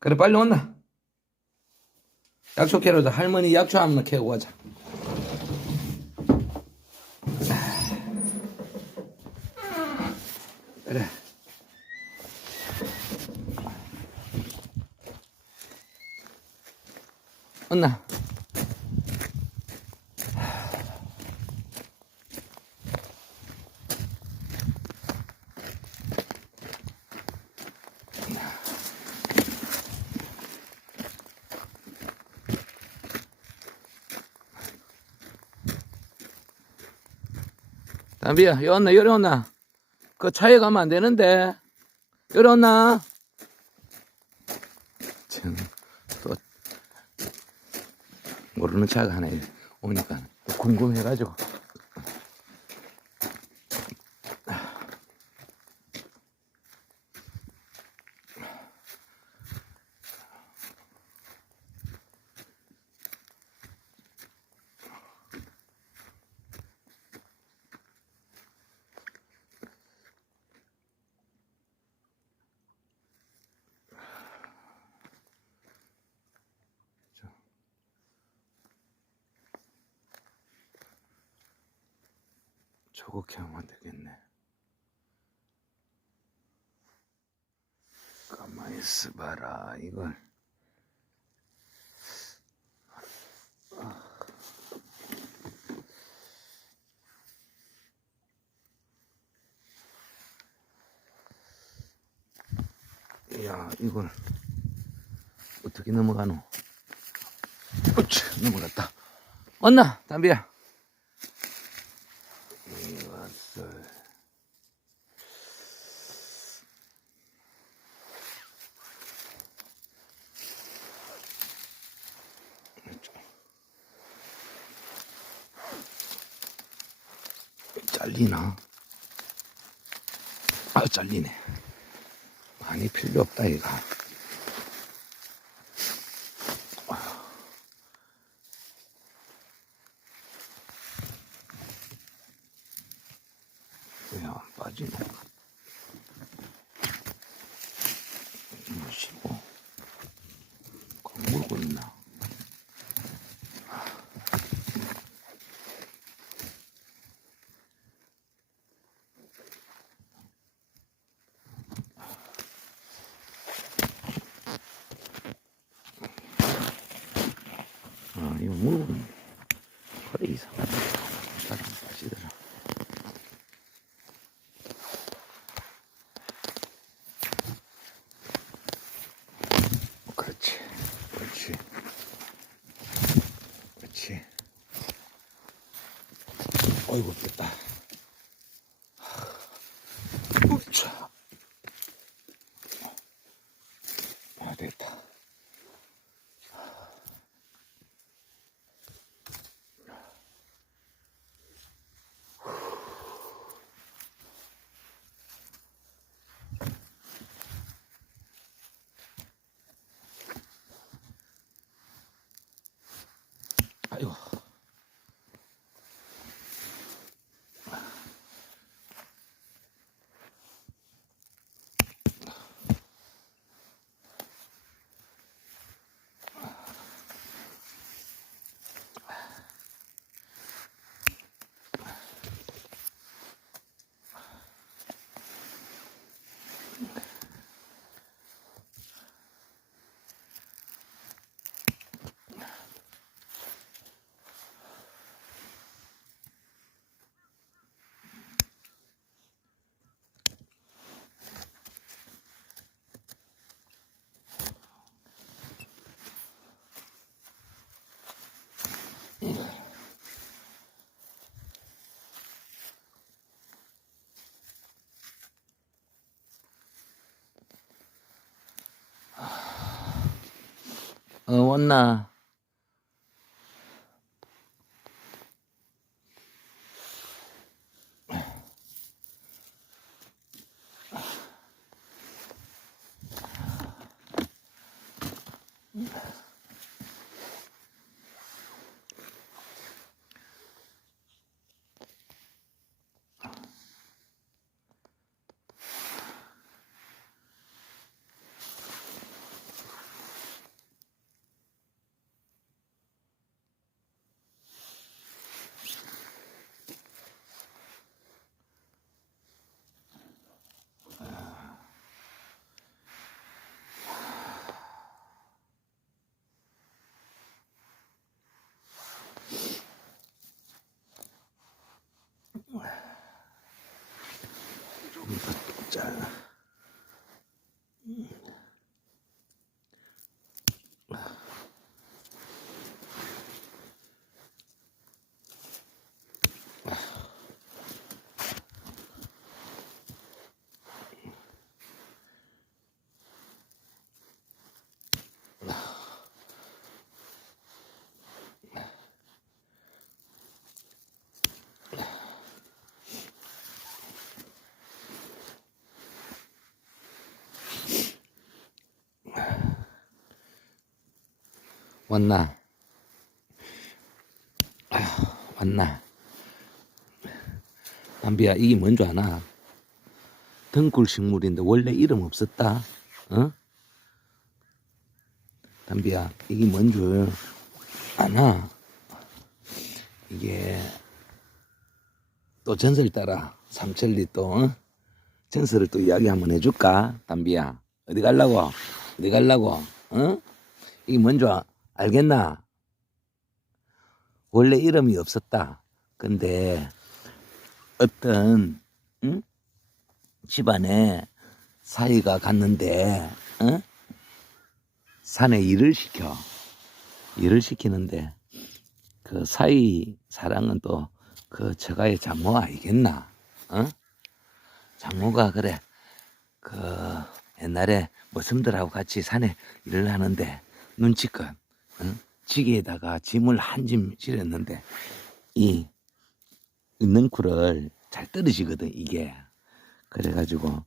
그래 빨리 온나 약초 캐러자 할머니 약초 한번 캐고 가자. 그래. 온나 담비야, 여었나, 여리 온나? 그 차에 가면 안 되는데. 여리 온나? 참, 또, 모르는 차가 하나 오니까 또 궁금해가지고. 저렇게 하면 되겠네. 가만히 있어봐라, 이걸. 야, 이걸 어떻게 넘어가노? 으치, 넘어갔다. 왔나, 담비야? 이것을 잘리나? 아 잘리네 많이 필요 없다 이거 왜안 빠지노? 무시고 물고 있나? 아, 이거 있네. 그래 이상하다. 다시 빠지더라. 그렇지. 그렇지. 그렇지. 어이구, 됐다. 어, 왔나? 왔나? 아, 왔나? 담비야, 이게 뭔 줄 아나? 등굴 식물인데 원래 이름 없었다. 어? 담비야, 이게 뭔 줄 아나? 이게 또 전설 따라 삼천리 또 어? 전설을 또 이야기 한번 해줄까? 담비야, 어디 갈라고? 어디 갈라고? 어? 이게 뭔 줄 알겠나? 원래 이름이 없었다. 근데 어떤 응? 집안에 사이가 갔는데 어? 산에 일을 시켜 일을 시키는데 그 사이 사랑은 또 그 처가의 장모 아니겠나? 어? 장모가 그래 그 옛날에 머슴들하고 같이 산에 일을 하는데 눈치껏 어? 지게에다가 짐을 한 짐 실었는데 이 있는 쿨을 잘 떨어지거든 이게. 그래가지고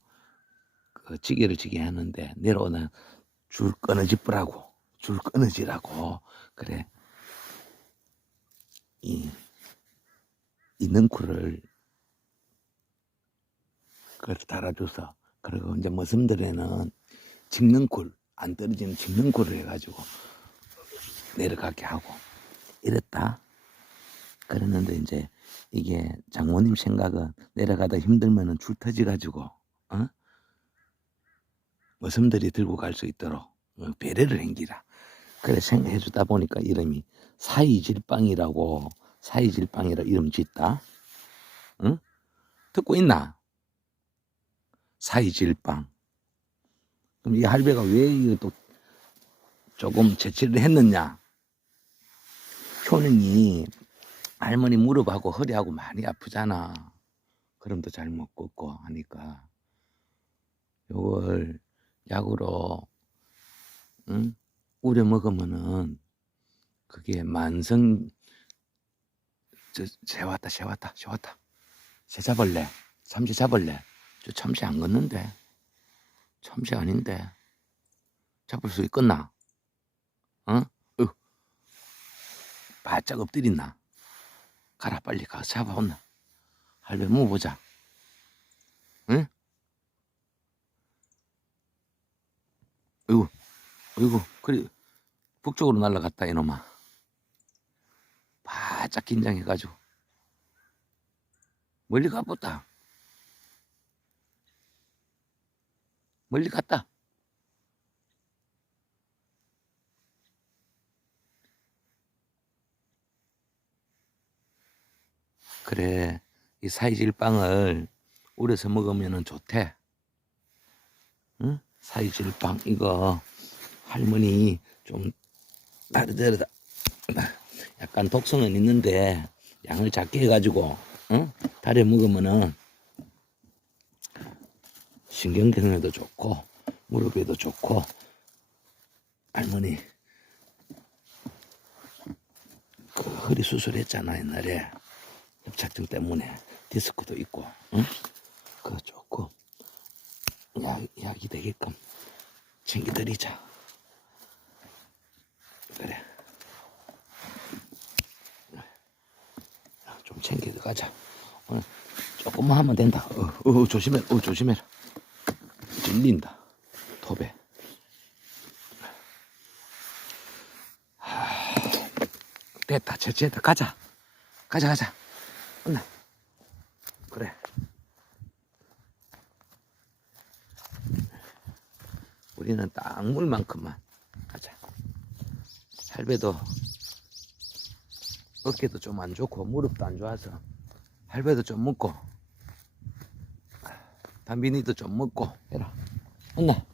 그 지게를 지게 하는데 내려오는 줄 끊어지더라고 줄 끊어지라고. 그래. 이 있는 쿨을 그걸 달아줘서 그리고 이제 머슴들에는 집는 쿨안 떨어지는 집는 쿨을 해가지고 내려가게 하고 이랬다 그랬는데 이제 이게 장모님 생각은 내려가다 힘들면은 줄 터지가지고 어? 머슴들이 들고 갈 수 있도록 어, 배려를 행기라. 그래 생각해 주다 보니까 이름이 사이질빵이라고 사이질빵이라 이름 짓다. 응? 듣고 있나? 사이질빵. 그럼 이 할배가 왜 이거 또 조금 재치를 했느냐? 효능이 할머니 무릎하고 허리하고 많이 아프잖아. 그럼도 잘 못 걷고 하니까. 요걸 약으로 응? 우려 먹으면은 그게 만성 저, 새 왔다 새 왔다. 새 잡을래? 참새 잡을래? 저 참새 안 걷는데. 참새 아닌데. 잡을 수 있겠나? 어? 으. 바짝 엎드린나 가라 빨리 가서 잡아온나. 할배 모보자. 응? 어이구 어이구 그래. 북쪽으로 날아갔다 이놈아. 바짝 긴장해가지고. 멀리 가봤다. 멀리 갔다 그래 이 사이질 빵을 우려서 먹으면 좋대 응? 사이질 빵 이거 할머니 좀 나름대로 다- 약간 독성은 있는데 양을 작게 해가지고 응? 달에 먹으면은 신경계에도 좋고 무릎에도 좋고 할머니 그 허리 수술했잖아 옛날에 협착증 때문에 디스크도 있고 응? 그 좋고 약, 약이 되게끔 챙겨드리자. 그래. 좀 챙겨가자. 오늘 조금만 하면 된다. 어, 어, 조심해. 어, 조심해라. 질린다. 하, 됐다. 채취했다. 가자. 가자 가자 끝나. 그래. 우리는 딱 물만큼만 가자. 할배도 어깨도 좀 안 좋고 무릎도 안 좋아서 할배도 좀 먹고 담빈이도 좀 먹고 해라. 춥다